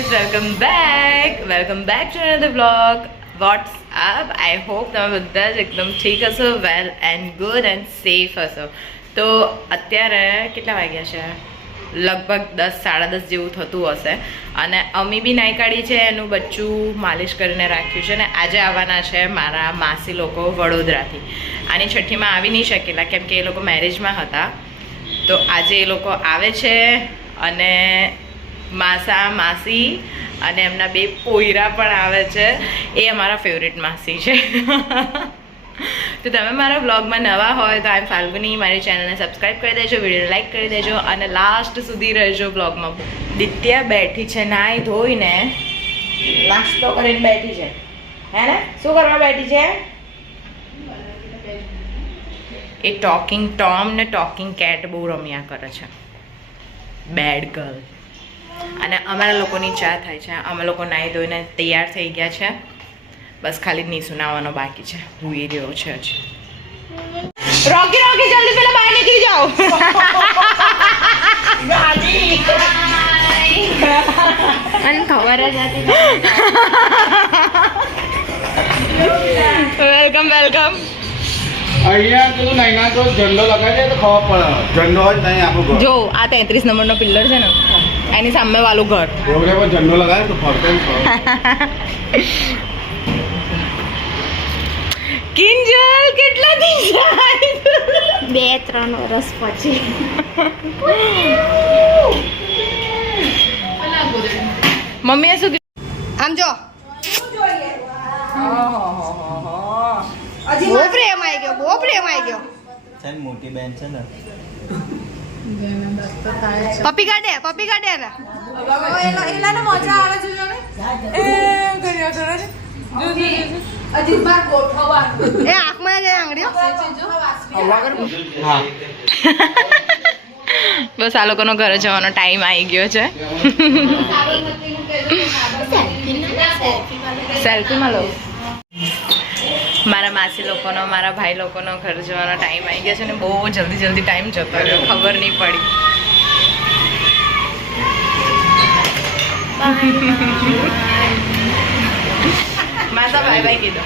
Guys, welcome back to another vlog. What's up? I hope તમે બધા જ એકદમ ઠીક હશો, well and good and safe હશો. તો અત્યારે કેટલા વાગ્યા છે? લગભગ 10 સાડા 10 જેવું થતું હશે. અને અમી બી નાઈ કાઢી છે, એનું બચ્ચું માલિશ કરીને રાખ્યું છે. અને આજે આવવાના છે મારા માસી લોકો વડોદરાથી. આની છઠ્ઠીમાં આવી નહીં શકેલા કેમ કે એ લોકો મેરેજમાં હતા. તો આજે એ લોકો આવે છે અને માસા માસી અને એમના બે પોયરા પણ આવે છે. એ અમારા ફેવરેટ માસી છે. તો તમે મારા વ્લોગમાં નવા હોય તો આઈ એમ ફાલ્ગુની. મારી ચેનલને સબસ્ક્રાઈબ કરી દેજો, વિડીયોને લાઈક કરી દેજો અને લાસ્ટ સુધી રહેજો વ્લોગમાં. દિત્યા બેઠી છે નાઈ ધોઈને, નાસ્તો કરીને બેઠી છે. હે ને? શું કરવા બેઠી છે? એ ટોકિંગ ટોમ ને ટોકિંગ કેટ બહુ રમ્યા કરે છે. Bad girl. અને અમારા લોકોની ચા થાય છે. અમે લોકો નાહી ધોઈને તૈયાર થઈ ગયા છે. બસ ખાલી નીસુ નાવાનો બાકી છે. હુઈ રહ્યો છે હજી. રોકી જલ્દી પેલા બહાર નીકળી જાઓ. અને ખબર જ હતી. વેલકમ. અહીંયા તો નાના તો ઝંડો લગાવી દે તો ખબર પડે. ઝંડો જ નહીં આપણું ઘર. જો આ 33 નંબરનો પિલ્લર છે ને, એની સામે વાળું ઘર. એવું પણ ઝંડો લગાવે તો ફરતે કિંજલ કેટલા દિવસ 2-3 વર્ષ પછી. મમ્મીએ શું આમ જો બહુ પ્રેમ આવી ગયો. મોટી બેન છે ને, પપ્પી કાઢે ને. એલાને મજા આવે છે જો ને એ ઘડિયા કરે છે અજીત બાર ગોઠવવાનું એ આંખમાં જાય આંગળીઓ. હા બસ આ લોકોનો ઘરે જવાનો ટાઈમ આવી ગયો છે. સેલ્ફીમાં લો. મારા માસી લોકોનો, મારા ભાઈ લોકોનો ઘર જવાનો ટાઈમ આવી ગયો છે ને બહુ જલ્દી ટાઈમ જતો રહ્યો, ખબર નહીં પડી. માસા બાય બાય કીધો.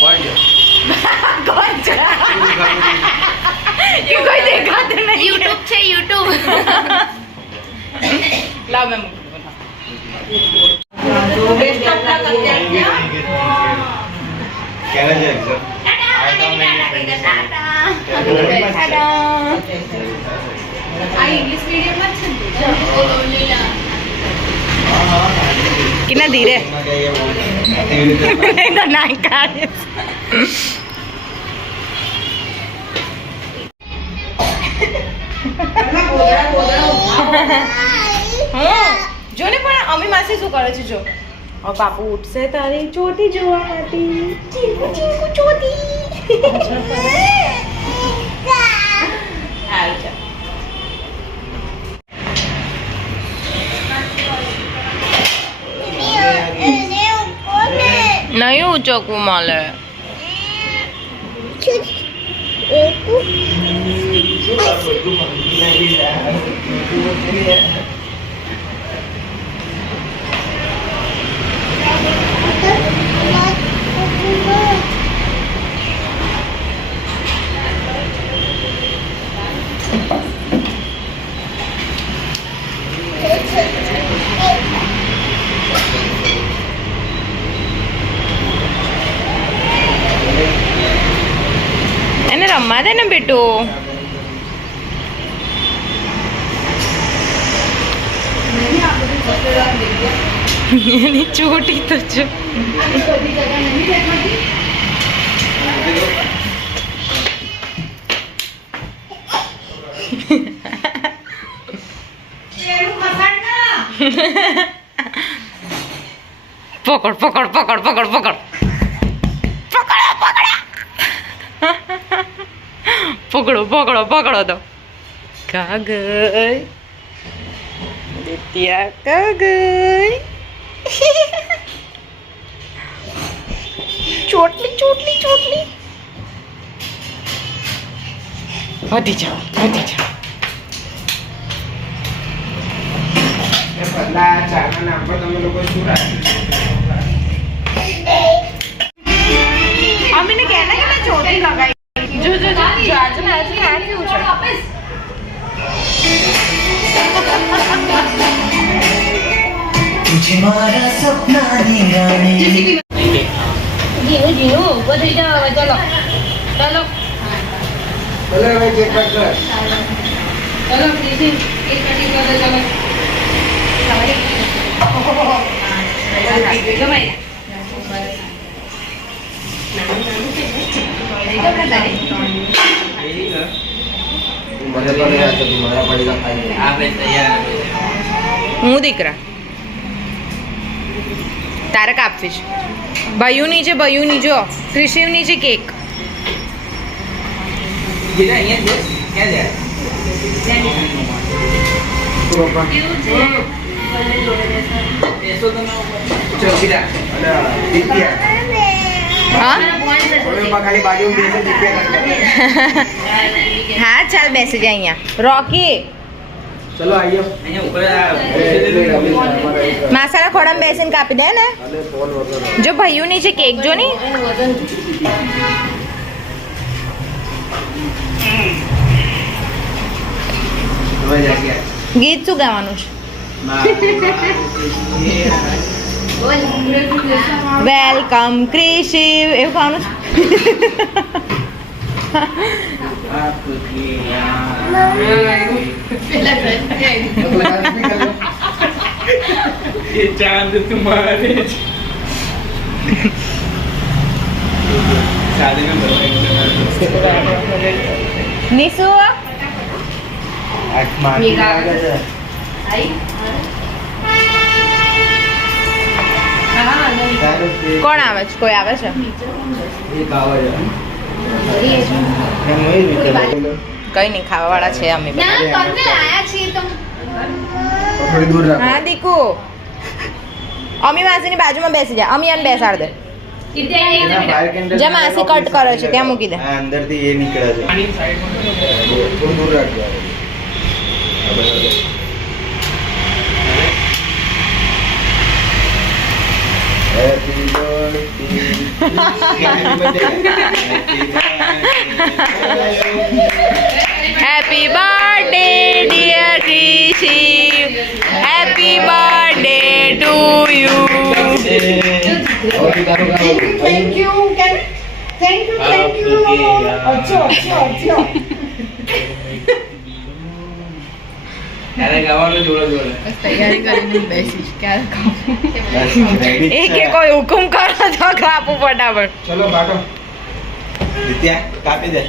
કોણ છે? એ કોઈ દેખાતું નહીં. યુટ્યુબ છે યુટ્યુબ. લાવ મેં ક્યારે છે એક્ઝામ? આ ઇંગ્લિશ મીડિયમમાં જ છે ને. कितना धीरे नाई काढ़े જો ને પણ અમી માસી શું કરે છે જો. હવે બાપુ ઉઠશે તારી ચોટી જોવા હતી. ચીકુ ચોટી. હાલ ચાલ. નહીં ઉચકવું મળે. એને રમવા દે ને બેટું. એની ચોટી તો જો. પકડો તો. કા ગઈ દિત્યા, કા ગઈ ચોટલી. વધી જાઓ. અલા આ ચાના નામ પર તમે લોકો શું રાખ્યું? અમીને કહેના કે મેં ચોટી લગાવી. જો જો જો આજે ને આ કેવું છે? तुझे मारा सपना दी रानी જીનું જીનું ઉભો થઈ જાવ હવે ચલો ચલો ભલે હવે જે કર કર. ચલો પ્લીઝ એક કટિંગ કરો ચલો મને તો નહીં આવતું, મારા પડીકા ખાઈ લે. હું દીકરા તારે કાપવી છે. ભાઈઓની છે ભાઈઓની જો ક્રિશિવની છે કેક. અલા, દીપિયા. હા ઓળમાં ખાલી બાજુમાં બેસે દીપિયા કરતા. હા ચાલ બેસી જા અહીંયા. રોકી ચલો આઈયો. માસાના ખોડામાં બેસીને કાપી દે ને. અલે ફોન વગર. જો ભાઈઓની છે કેક જો ની. હવે જા ગયા. ગીત શું ગાવાનું છે? વેલકમ ક્રિશિવ એવું ગાવાનું છે. ये चांद तुम्हारे शादी में નિશુ કોણ આવે છે? કોઈ આવે છે? કઈ નહીં ખાવા વાળા છે અમે બધા. ના તમને લાયા છીએ તો થોડી દૂર રાખો. હા દીકુ અમી માસીની બાજુમાં બેસી જા. અમી આને બેસાડ દે. જે માસી કટ કરે છે ત્યાં મૂકી દે. હા, અંદરથી એ નીકળે છે. થોડું દૂર રાખજો. Happy happy birthday dear Krishiv. Happy birthday to you. Thank you thank you અચ્છો અચ્છો અચ્છો એ કે કોઈ હુકુમ કરો તો કાપું ફટાફટ. ચલો બાટો. વિદ્યા કાપી દે.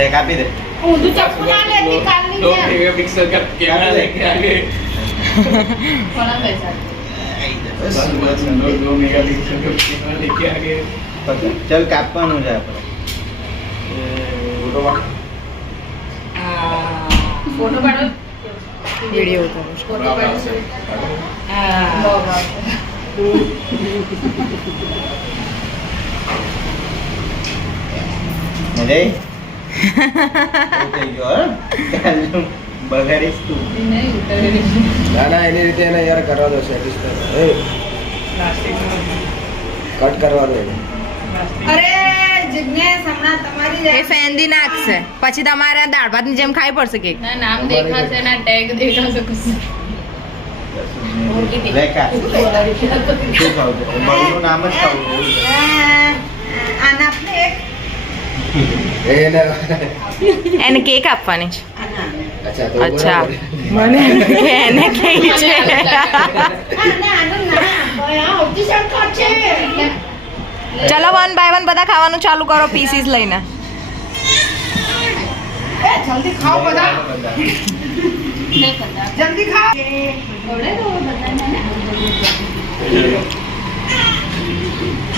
લે કાપી દે. ઊંધું ચપ્પુ ના લેતી કાલની જેમ ચલ કાપવાનું છે આપણે. ફોટો પાડો વિડીયો ઉતારું છું. ફોટો પાડો મજા આવી? થઈ ગયો હે? ચાલ, બગાડીશ તું. ના ના એની રીતે એને યાર કરવા દો કટ કરવા દો એને. અરે જિજ્ઞેશ હમણાં તમારી એ ફેંદી નાખશે પછી તમારે દાળ ભાતની જેમ ખાઈ પડશે કેક. ના નામ દેખાશે ના ટેગ દેખાશે કશું રેખા શું ખાવું છે? બળનું નામ જ ખાવું છે. આના આપણે એક એને એને કેક આપવાની છે. અચ્છા તો અચ્છા બરાબર. મને એમ કે એને કેક છે. આનું ના સૌથી સરખા છે ચલો 1 by 1 બધા ખાવાનું ચાલુ કરો પીસીસ લઈને. એ જલ્દી ખાઓ બધા જલ્દી ખાઓ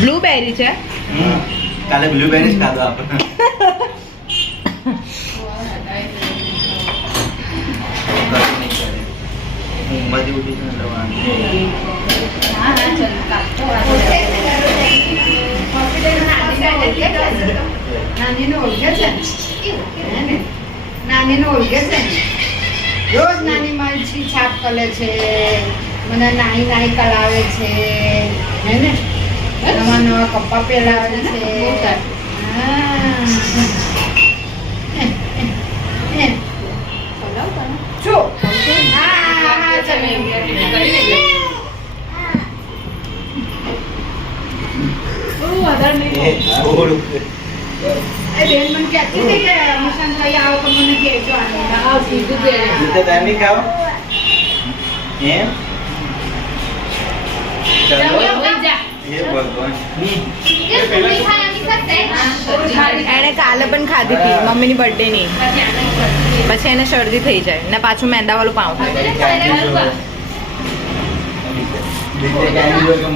બ્લુબેરી છે. કાલે બ્લુબેરી જ ખાધો આપણે. મજી ઉઠી છે ને નાનીનો ઓળખે છે નાનીનો ઓળખે છે રોજ નાની મરચી છાપ કરે છે, મને નાની નાની કરાવે છે, હે ને નવા નવા કપડા પહેરાવે છે. થોડું બેન મને કહેતી હતી કે મસાન ભાઈ આવો તો મને કહેજો તો તમે ખાઓ એમ ચલો એ ભગવાન એણે કાલે પણ ખાધી હતી મમ્મીની બર્થડે ની, પછી એને શરદી થઈ જાય ને પાછું મેંદાવાળું પાઉં ખાય.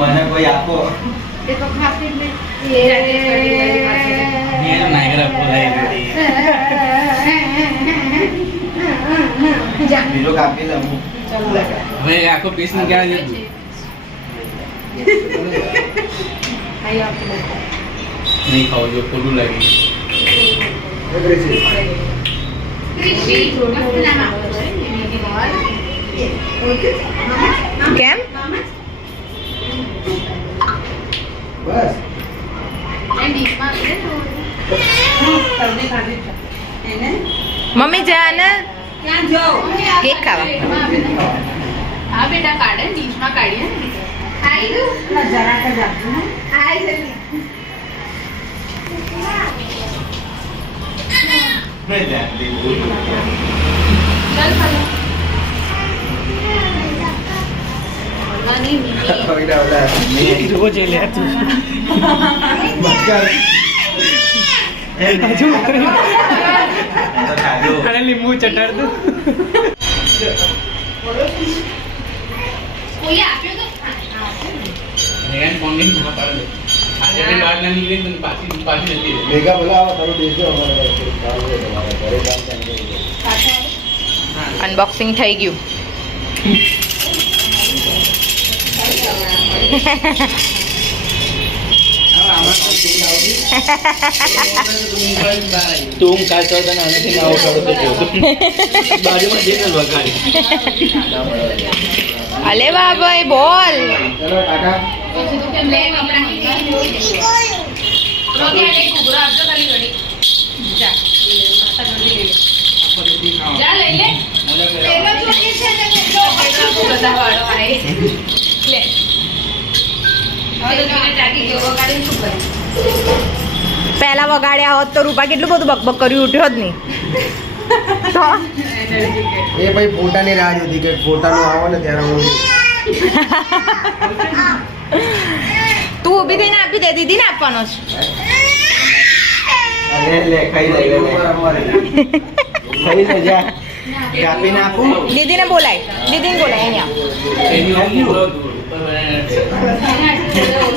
મને કોઈ આપો એ તો ખાતી જ બીજો કાપી લઉં આખો પીસ ને ક્યાં નહીં ખાવ જો ખોટું લાગે. કેમ? બસ મમ્મી જા ને કેક ખાવા. હા બેટા કાઢે ડીશમાં કાઢીએ લીંબુ ચટાડતું કોઈ આપ્યો તો ભેગા બોલાવો તારું દેજો અમારે ઘરે કામ ચાલુ. અનબોક્સિંગ થઈ ગયું. તું કાલ તો તને આનાથી ના ઉઠાડો તો બાજુમાં જઈને વગાડી. અલે વાહ ભાઈ બોલ. ચલો ટાટા પછી તો કેમ લે આપણા રોટી આને કુબરો આપજો ખાલી ઘડી જા માતા જલ્દી લઈ લે જા લઈ લે પેલો જોઈએ છે ને પેલો બધા વાળો આય લે હવે તો મને ટાકી ગયો વગાડીને શું કરે પહેલા વગાડ્યા હોત તો રૂપા કેટલું બધું બકબક કર્યું ઉઠ્યો જ નહીં તો. એ ભાઈ ફોટાની રાહ જોતી કે ફોટાનું આવે ને ત્યારે હું તું ઊભી થઈને આપી દે, દીદીને આપવાનો છે. લે લે ખાઈ લે ખાઈ લે જા કાપી નાખું. દીદીને બોલાય, દીદીને બોલાય અહીંયા.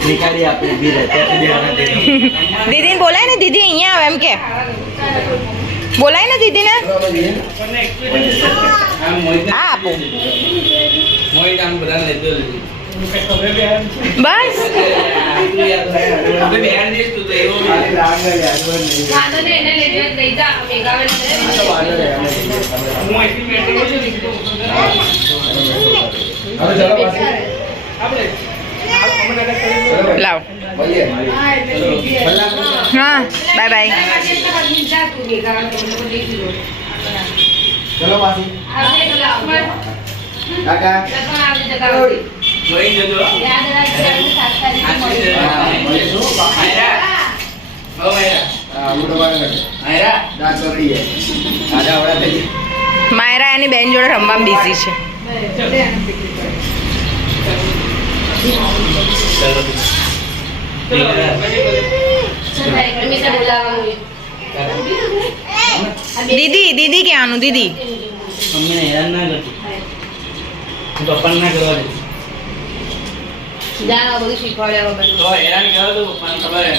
નીકાળી આપી ઊભી રહે ત્યાં સુધી આને દે દો. દીદીને બોલાય ને, દીદી અહીંયા આવે એમ કે બોલાય ને દીદીને. હા આપો બસ. વાંધો ને એને લઈ જા મેઘાવેલ લાવ. હા બાય બાય. ચલો પાછી કાકા માયરા એની બેન જોડે રમવામાં બિઝી છે. દીદી દીદી ક્યાંનું દીદી મમ્મીને હેરાન ના કરતી, પપ્પાને ના કરવા દે. જા બધું શીખવાડ્યા વગર તો હેરાન કરો તો પપ્પાને ખબર હે